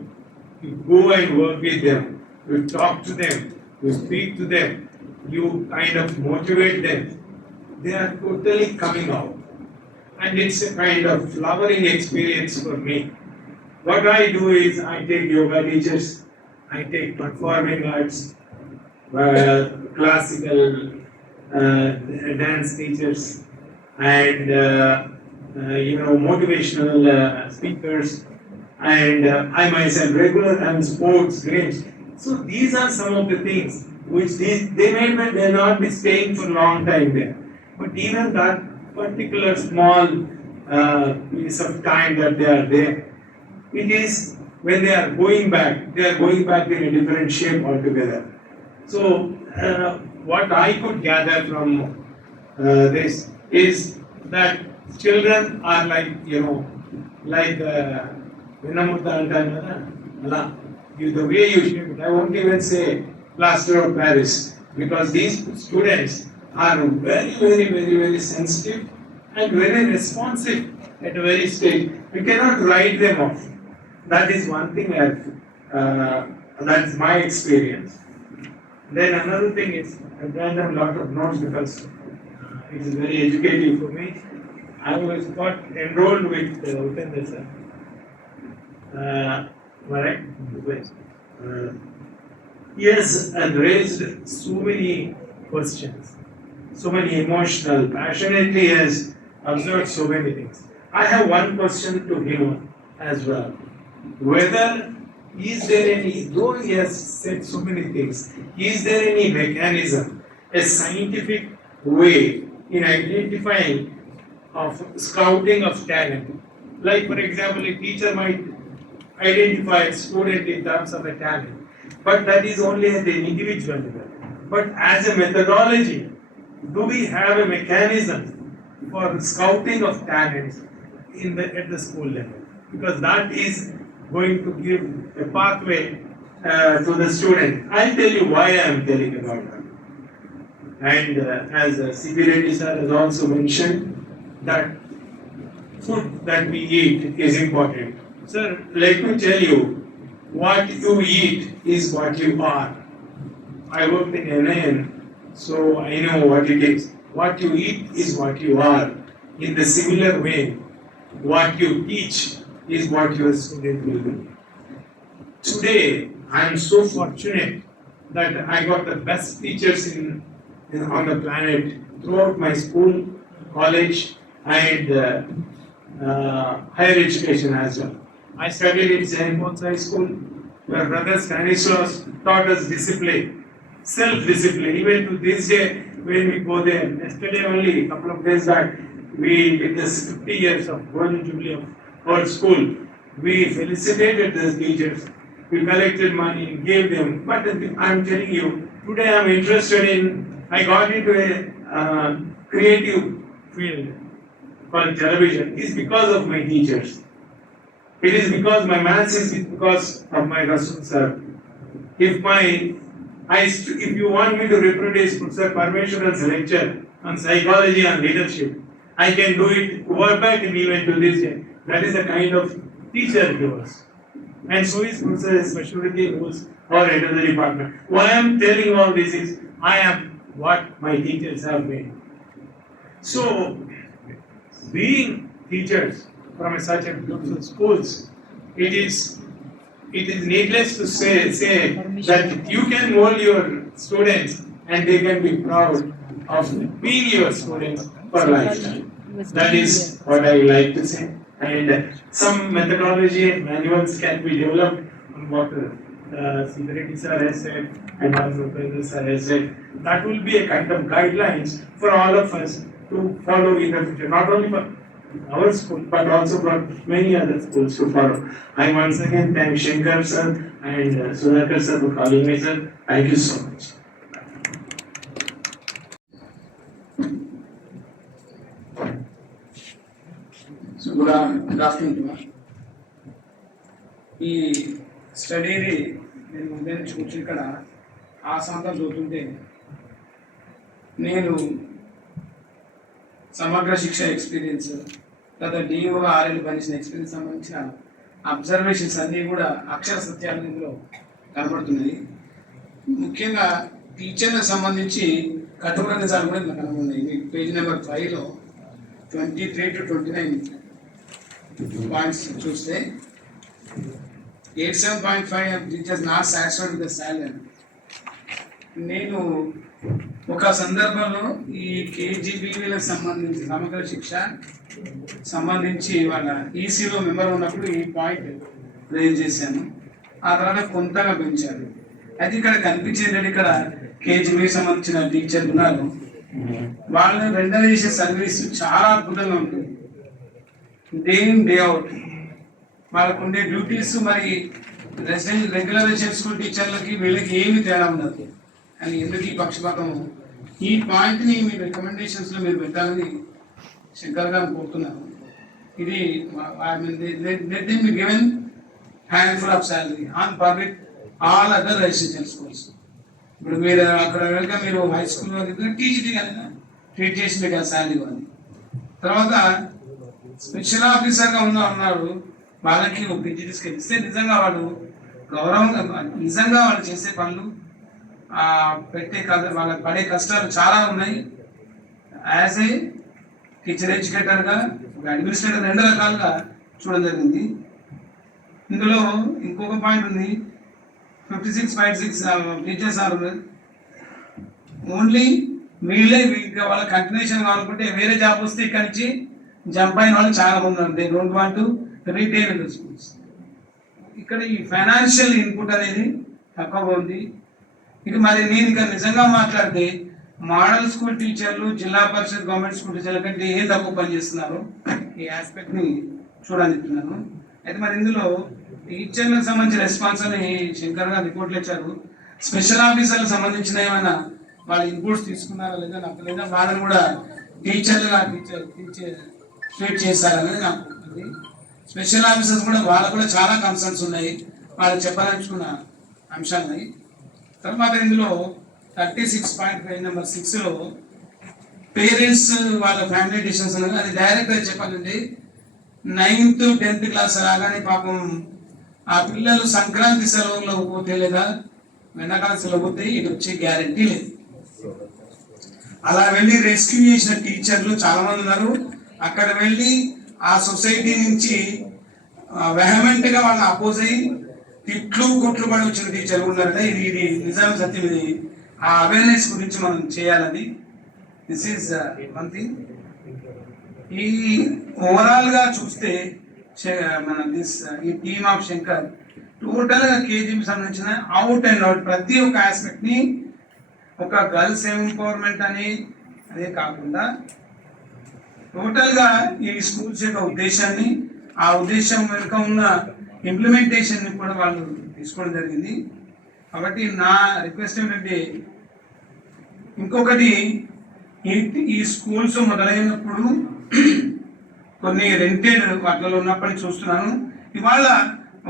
you go and work with them, you talk to them, you speak to them, you kind of motivate them. They are totally coming out. And it's a kind of flowering experience for me. What I do is I take yoga teachers, I take performing arts, classical dance teachers, and motivational speakers, and I myself I'm sports games. So these are some of the things which they may not be staying for a long time there, but even that particular small piece of time that they are there, it is when they are going back in a different shape altogether. So, what I could gather from this is that children are like the way you shape it. I won't even say plaster of Paris, because these students are very, very, very, very sensitive and very responsive at a very stage. We cannot write them off. That is one thing that's my experience. Then another thing is, I've done a lot of notes because it is very educative for me. I was got enrolled with Upendra sir. Right? Yes, and raised so many questions, so many emotional, passionately has observed so many things. I have one question to him as well. Whether is there any, though he has said so many things, is there any mechanism, a scientific way in identifying of scouting of talent? Like for example, a teacher might identify a student in terms of a talent. But that is only at an individual level. But as a methodology, do we have a mechanism for scouting of talents at the school level? Because that is going to give a pathway to the student. I'll tell you why I am telling about that. And as C.P. Reddy sir has also mentioned, that food that we eat is important. Sir, let me tell you, what you eat is what you are. I worked in NIN, so I know what it is. What you eat is what you are. In the similar way, what you teach is what your student will be. Today, I am so fortunate that I got the best teachers on the planet throughout my school, college, and higher education as well. I studied in St. Paul's High School, where Brother Stanislaus taught us discipline, self-discipline. Even to this day, when we go there, yesterday only, a couple of days back, we did this 50 years of Golden Jubilee of our school. We felicitated these teachers. We collected money, gave them. But I'm telling you, today I'm interested in, I got into a creative field called television. It's because of my teachers. It is because my maths is because of my Rasul sir. If you want me to reproduce Professor Parmeshwaran's lecture on psychology and leadership, I can do it verbatim even to this day. That is the kind of teacher he was. And so is Professor Specialty, who is our head of the department. Why I am telling you all this is, I am what my teachers have been. So, being teachers from such a beautiful schools, it is needless to say that you can mold your students and they can be proud of being your students for lifetime. That is what I like to say. And some methodology and manuals can be developed on what C.P. sir has said and also President sir has said. That will be a kind of guidelines for all of us to follow in the future, not only for our school, but also for many other schools to follow. I once again thank Shankar sir and Sudhakar sir for calling me sir. Thank you so much. So good afternoon. ఈ స్టడీది నేను ఉదయం చూసి ఇక్కడ ఆశాంతం చదువుతుంటే నేను సమగ్ర శిక్ష experience లేదా డిఓగా 6 ఏళ్ళు పనిచేసిన ఎక్స్పీరియన్స్ సంబంధించిన అబ్జర్వేషన్స్ అన్నీ కూడా అక్షర సత్యాలు ఇందులో కనబడుతున్నాయి. ముఖ్యంగా టీచర్లకు సంబంధించి కఠోర నిజాలు కూడా ఇందులో కనబడున్నాయి. మీకు పేజ్ నెంబర్ 5లో 23 to 29 పాయింట్స్ చూస్తే 87.5 teachers not satisfied with the salary. నేను ఒక సందర్భంలో ఈ కేజీబీవీలకు సంబంధించి సమగ్ర శిక్ష సంబంధించి వాళ్ళ ఈసీలో మెంబర్ ఉన్నప్పుడు ఈ పాయింట్ రేజ్ చేశాను. ఆ తర్వాత కొంతగా పెంచారు. అది ఇక్కడ కనిపించేది, ఇక్కడ కేజీబీ సంబంధించిన టీచర్ ఉన్నారు. వాళ్ళు రెండర్ చేసే సర్వీస్ చాలా అద్భుతంగా ఉంటుంది. డే ఇన్ డే అవుట్ వాళ్ళకు ఉండే డ్యూటీస్ మరి రెగ్యులరైజేషన్ స్కూల్ టీచర్లకి వీళ్ళకి ఏమి తేడా ఉండదు. అని ఎందుకు ఈ పక్షపాతము, ఈ పాయింట్ని మీ రికమెండేషన్స్లో మీరు పెట్టాలని శంకర్ గారిని కోరుతున్నాను. ఇది let them be given handful of salary on public all other residential schools. ఇప్పుడు మీరు అక్కడ కనుక మీరు హై స్కూల్లో టీచర్ కదా ట్రీట్ చేసి మీకు ఆ శాలరీ ఇవ్వాలి. తర్వాత స్పెషల్ ఆఫీసర్గా ఉన్నారు, వాళ్ళకి ఒక పిచ్చి తీసుకెళ్ళిస్తే నిజంగా వాళ్ళు గౌరవంగా నిజంగా వాళ్ళు చేసే పనులు పెట్టే వాళ్ళకి పడే కష్టాలు చాలా ఉన్నాయి. యాజ్ ఏ టీచర్ ఎడ్యుకేటర్గా ఒక అడ్మినిస్ట్రేటర్ 2 రకాలుగా చూడడం జరిగింది. ఇందులో ఇంకొక పాయింట్ ఉంది, 56.6 టీచర్స్ ఆర్ ఓన్లీ వీళ్ళే ఇంకా వాళ్ళ కంటిన్యూషన్ కావాలనుకుంటే వేరే జాబ్ వస్తే ఇక్కడి నుంచి జంప్ అయిన వాళ్ళు చాలా మంది ఉన్నారు. They don't want to retain in the schools. ఇక్కడ ఈ ఫైనాన్షియల్ ఇన్పుట్ అనేది తక్కువగా ఉంది. ఇక మరి నేను ఇక నిజంగా మాట్లాడితే మోడల్ స్కూల్ టీచర్లు జిల్లా పరిషత్ గవర్నమెంట్ స్కూల్ టీచర్ల కంటే ఏం తక్కువ పనిచేస్తున్నారు ఈ ఆస్పెక్ట్ని చూడాలనుకుంటున్నాను. అయితే మరి ఇందులో టీచర్లకు సంబంధించిన రెస్పాన్స్ అని శంకర్ గారు రిపోర్ట్లు ఇచ్చారు. స్పెషల్ ఆఫీసర్లకు సంబంధించిన ఏమైనా వాళ్ళ ఇన్పుట్స్ తీసుకున్నారా లేదా నాకు లేదా వాళ్ళని కూడా టీచర్లుగా ట్రీట్ చేశారని నాకు ఉంది. స్పెషల్ ఆఫీసర్స్ కూడా వాళ్ళకు కూడా చాలా కన్సర్న్స్ ఉన్నాయి, వాళ్ళు చెప్పాలనుకున్న అంశాలు ఉన్నాయి. తర్వాత ఇందులో 36.5 నెంబర్ 6లో పేరెంట్స్ వాళ్ళ ఫ్యామిలీ డిసిషన్స్ ఉన్నాయి. అది డైరెక్ట్గా చెప్పాలండి, 9th 10th క్లాస్ రాగానే పాపం ఆ పిల్లలు సంక్రాంతి సెలవుల్లో పోతే లేదా వెనకాల సెలవు పోతే ఇది వచ్చే గ్యారంటీ లేదు. అలా వెళ్ళి రెస్క్యూ చేసిన టీచర్లు చాలా మంది ఉన్నారు. అక్కడ వెళ్ళి ఆ సొసైటీ నుంచి వెహమెంట్ గా వాళ్ళని అపోజ్ అయ్యి తిట్లు కొట్లు పడి వచ్చిన టీచర్లు ఉన్నారంటే ఇది నిజాం సత్యం. ఇది ఆ అవేర్నెస్ గురించి మనం చేయాలని దిస్ ఈస్ వన్ థింగ్. ఈ ఓవరాల్ గా చూస్తే మన ఈ టీమ్ ఆఫ్ శంకర్ టోటల్ గా కేజీబీ సంబంధించిన అవుట్ అండ్ అవుట్ ప్రతి ఒక్క ఆస్పెక్ట్ ని ఒక గర్ల్స్ ఎంపవర్మెంట్ అని అదే కాకుండా టోటల్ గా ఈ స్కూల్స్ యొక్క ఉద్దేశాన్ని ఆ ఉద్దేశం వెనుక ఉన్న ఇంప్లిమెంటేషన్ ని కూడా వాళ్ళు తీసుకోవడం జరిగింది. కాబట్టి నా రిక్వెస్ట్ ఏంటంటే ఇంకొకటి, ఈ స్కూల్స్ మొదలైనప్పుడు కొన్ని రెంటెడ్ వాటిలో ఉన్నప్పటికీ చూస్తున్నాను. ఇవాళ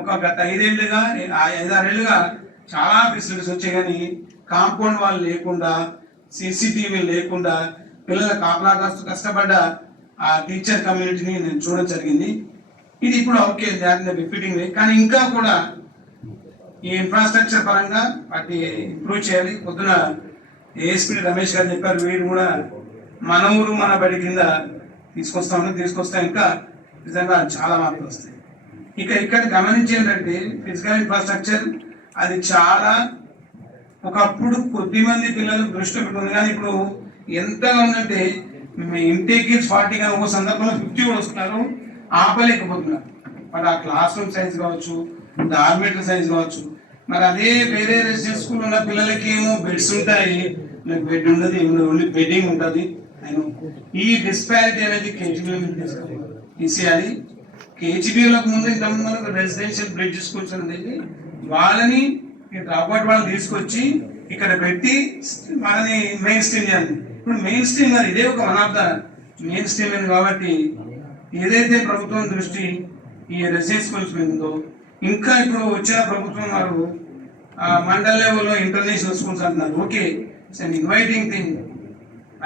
ఒక గత 5-6 ఏళ్ళుగా చాలా ఫెసిలిటీస్ వచ్చాయి, కానీ కాంపౌండ్ వాళ్ళు లేకుండా, సీసీటీవీ లేకుండా పిల్లల కాపలా కష్టపడ్డ ఆ టీచర్ కమ్యూనిటీని నేను చూడడం జరిగింది. ఇది ఇప్పుడు ఓకే రిపీటింగ్, కానీ ఇంకా కూడా ఈ ఇన్ఫ్రాస్ట్రక్చర్ పరంగా వాటిని ఇంప్రూవ్ చేయాలి. పొద్దున ఏఎస్పీ రమేష్ గారు చెప్పారు, వీరు కూడా మన ఊరు మన బడి కింద తీసుకొస్తా ఇంకా నిజంగా చాలా మార్పులు వస్తాయి. ఇక్కడ గమనించేంటంటే ఫిజికల్ ఇన్ఫ్రాస్ట్రక్చర్ అది చాలా ఒకప్పుడు కొద్ది మంది పిల్లలు దృష్టి పెట్టుకుంది, కానీ ఇప్పుడు ఎంతగా ఉందంటే ఇంటేక్ 40 కానీ ఒక సందర్భంలో 50 కూడా వస్తున్నారు, ఆపలేకపోతున్నారు. మరి ఆ క్లాస్ రూమ్ సైజ్ కావచ్చు, డార్మేటరీ సైజ్ కావచ్చు. మరి అదే వేరే రెసిడెన్షియల్ స్కూల్ ఉన్న పిల్లలకి ఏమో బెడ్స్ ఉంటాయి, బెడ్ ఉండదు, ఓన్లీ బెడ్డింగ్ ఉంటుంది. ఈ డిస్పారిటీ అనేది కేజీబీ తీసేయాలి. కేజీబీలకు ముందు ఇంతకుముందు మనకు రెసిడెన్షియల్ బ్రిడ్జ్ స్కూల్స్ అనేది వాళ్ళని డ్రాప్అవుట్ వాళ్ళని తీసుకొచ్చి ఇక్కడ పెట్టి వాళ్ళని మెయిన్ స్ట్రీమ్ చేయాలి. ఇప్పుడు మెయిన్ స్ట్రీమ్ అది ఇదే ఒక one of the main stream అయింది. కాబట్టి ఏదైతే ప్రభుత్వం దృష్టి ఈ రెసిడెన్షియల్ స్కూల్స్ మీద ఉందో, ఇంకా ఇప్పుడు వచ్చిన ప్రభుత్వం వారు మండల్ లెవెల్లో ఇంటర్నేషనల్ స్కూల్స్ అంటున్నారు. Okay, it's an inviting thing.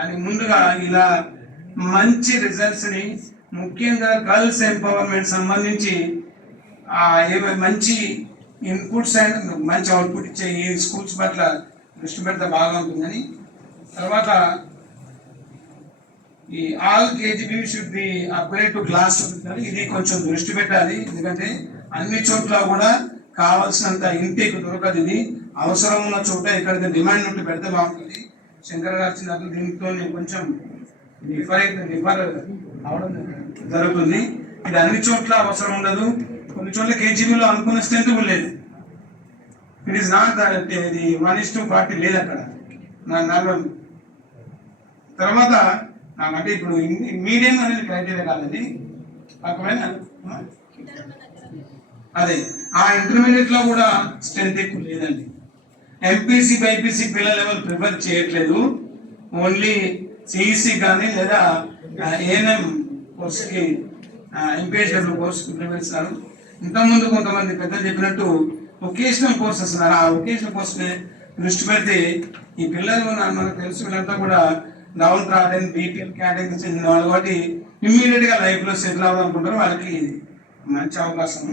అని ముందుగా ఇలా మంచి రిజల్ట్స్ ని, ముఖ్యంగా గర్ల్స్ ఎంపవర్మెంట్ సంబంధించి మంచి ఇన్పుట్స్ అండ్ మంచి అవుట్పుట్ ఇచ్చే ఈ స్కూల్స్ పట్ల దృష్టి పెడితే బాగా ఉంటుందని. తర్వాత ఈ all KGB should be upgrade to class 2. ఇది కొంచెం దృష్టి పెట్టాలి, ఎందుకంటే అన్ని చోట్ల కూడా కావాల్సినంత ఇంటేక్ దొరకదు. ఇది అవసరం ఉన్న చోట ఎక్కడైతే డిమాండ్ ఉంటే పెడితే బాగుంటుంది. శంకర్ గారు చిన్నప్పుడు దీంతో కొంచెం డిఫర్ అవడం జరుగుతుంది. ఇది అన్ని చోట్ల అవసరం ఉండదు, కొన్ని చోట్ల కేజీబీలో అనుకున్న స్ట్రెంత్ కూడా లేదు. ఇట్ ఈస్ నాట్ ఇది 1:40 లేదు అక్కడ. తర్వాత నాకంటే ఇప్పుడు మీడియం అనేది క్రైటీరియా కాదండి, ఒకవేళ అదే ఆ ఇంటర్మీడియట్ లో కూడా స్ట్రెంత్ ఎక్కువ లేదండి. ఎంపీసీ బైపీసీ పిల్లల లెవెల్ ప్రిఫర్ చేయట్లేదు, ఓన్లీ సిఈసి కానీ లేదా ఏఎన్ఎం కోర్సుకి ఎంపీహెచ్డబ్ల్యూ కోర్సుకి ప్రిఫర్ ఇస్తారు. ఇంతకుముందు కొంతమంది పెద్దలు చెప్పినట్టు వొకేషనల్ కోర్సెస్ ఉన్నారు, ఆ వొకేషనల్ కోర్సుని దృష్టి పెడితే ఈ పిల్లలు మనకు తెలుసు వీళ్ళంతా కూడా డౌన్ ట్రాడెన్ బీపీఎల్ కేటగిరీకి చెందిన వాళ్ళు, కాబట్టి ఇమ్మీడియట్ గా లైఫ్ లో సెటిల్ అవ్వాలి అనుకుంటారు, వాళ్ళకి మంచి అవకాశం.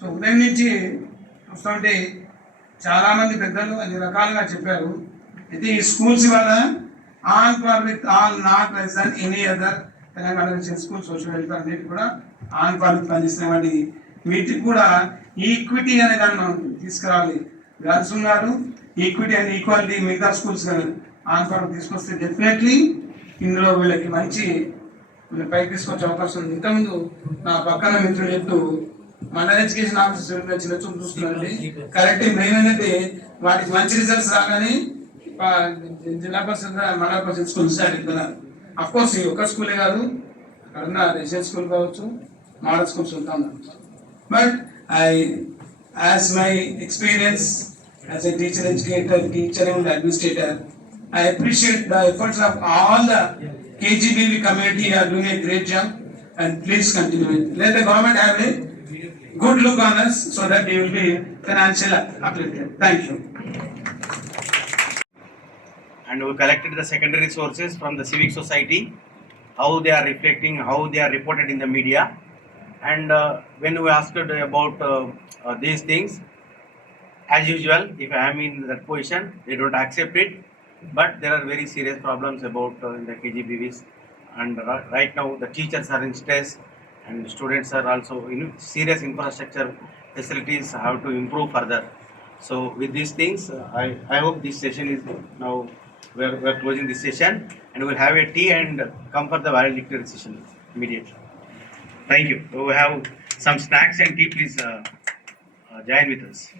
సో ఉదయం నుంచి చూస్తుంటే చాలా మంది పెద్దలు అన్ని రకాలుగా చెప్పారు. అయితే ఈ స్కూల్స్ వల్ల all for with all not less than any other Telangana school social welfare అన్నిటి కూడా ఆన్ ఫర్ విత్ పనిచేసిన వాటి వీటికి కూడా ఈక్విటీ అనే దాన్ని మనం తీసుకురావాలి. గర్ల్స్ ఉన్నారు, ఈక్విటీ అండ్ ఈక్వాలిటీ మిగతా స్కూల్స్ ఆన్ ఫర్ తీసుకొస్తే డెఫినెట్లీ ఇందులో వీళ్ళకి మంచి పైకి తీసుకొచ్చే అవకాశం ఉంది. ఇంతకుముందు నా పక్కన మిత్రులు చెప్తూ మండల ఎడ్యుకేషన్ ఆఫీసర్ చిన్న చూపు చూస్తున్నారండి. కరెక్ట్, మెయిన్ ఏంటంటే వాటికి మంచి రిజల్ట్స్ రాగానే జిల్లా పరిషత్ మండల పరిషత్ స్కూల్ స్టార్ట్ అవుతున్నారు. అఫ్ కోర్స్ ఈ ఒక్క స్కూలే కాదు, అక్కడ ఉన్న రెసిడెన్షియల్ స్కూల్ కావచ్చు, మోడల్ స్కూల్స్ ఉంటా ఉన్నారు. But As my experience as a teacher educator, teacher and administrator, I appreciate the efforts of all the KGBV community are doing a great job, and please continue it. Let the government have a good look on us so that they will be financially uplifted. Thank you. And we collected the secondary sources from the civic society, how they are reflecting, how they are reported in the media. And when we asked about these things, as usual, if I am in that position, they don't accept it. But there are very serious problems about in the KGBVs. And right now, the teachers are in stress, and students are also in serious infrastructure facilities have to improve further. So with these things, I hope this session is now, we're closing this session, and we'll have a tea and come for the valedictory session immediately. Thank you. So we have some snacks and tea, please join with us.